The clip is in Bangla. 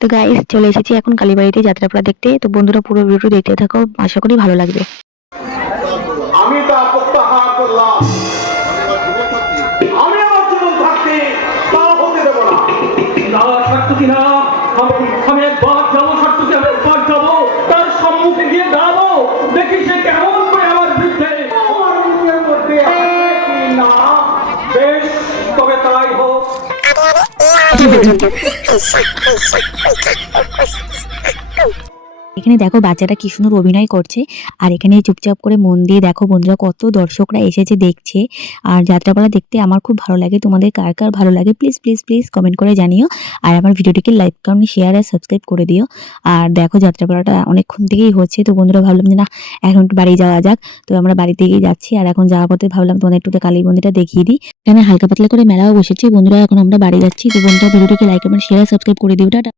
তো গাইস চলে এসেছি এখন কালীবাড়িতে যাত্রাপালা দেখতে। তো বন্ধুরা পুরো ভিডিওটি দেখতে থাকো, আশা করি ভালো লাগবে। আমি তা প্রত্যাহার করলাম। আমি আমার জীবন থাকতে তা হতে দেব না। আমি একবার যাবো সার্থকী, আমি একবার যাবো তার সম্মুখে গিয়ে দাঁড়াবো, দেখি সে কেমন করে আমার বিরুদ্ধে। আমার মুখের মধ্যে আছে কি না? বেশ, তবে তাই হোক। এখানে দেখো বাচ্চাটা কি সুন্দর অভিনয় করছে, আর এখানে চুপচাপ করে মন দিয়ে দেখো বন্ধুরা কত দর্শকরা এসেছে দেখছে। আর যাত্রাপালা দেখতে আমার খুব ভালো লাগে, তোমাদের কার কার ভালো লাগে প্লিজ প্লিজ প্লিজ কমেন্ট করে জানিও। আর আমার ভিডিওটিকে লাইক কমেন্ট শেয়ার আর সাবস্ক্রাইব করে দিও। আর দেখো যাত্রাপালাটা অনেকক্ষণ থেকেই হচ্ছে, তো বন্ধুরা ভাবলাম যে না এখন একটু বাড়ি যাওয়া যাক। তো আমরা বাড়ি থেকেই যাচ্ছি, আর এখন যাওয়ার পথে ভাবলাম তোমাদের একটু কালী মন্দিরটা দেখিয়ে দিই। এখানে হালকা পাতলা করে মেলাও বসেছে বন্ধুরা, এখন আমরা বাড়ি যাচ্ছি। তো বন্ধুরা ভিডিওটিকে লাইক কমেন্ট শেয়ার সাবস্ক্রাইব করে দিও। টাটা।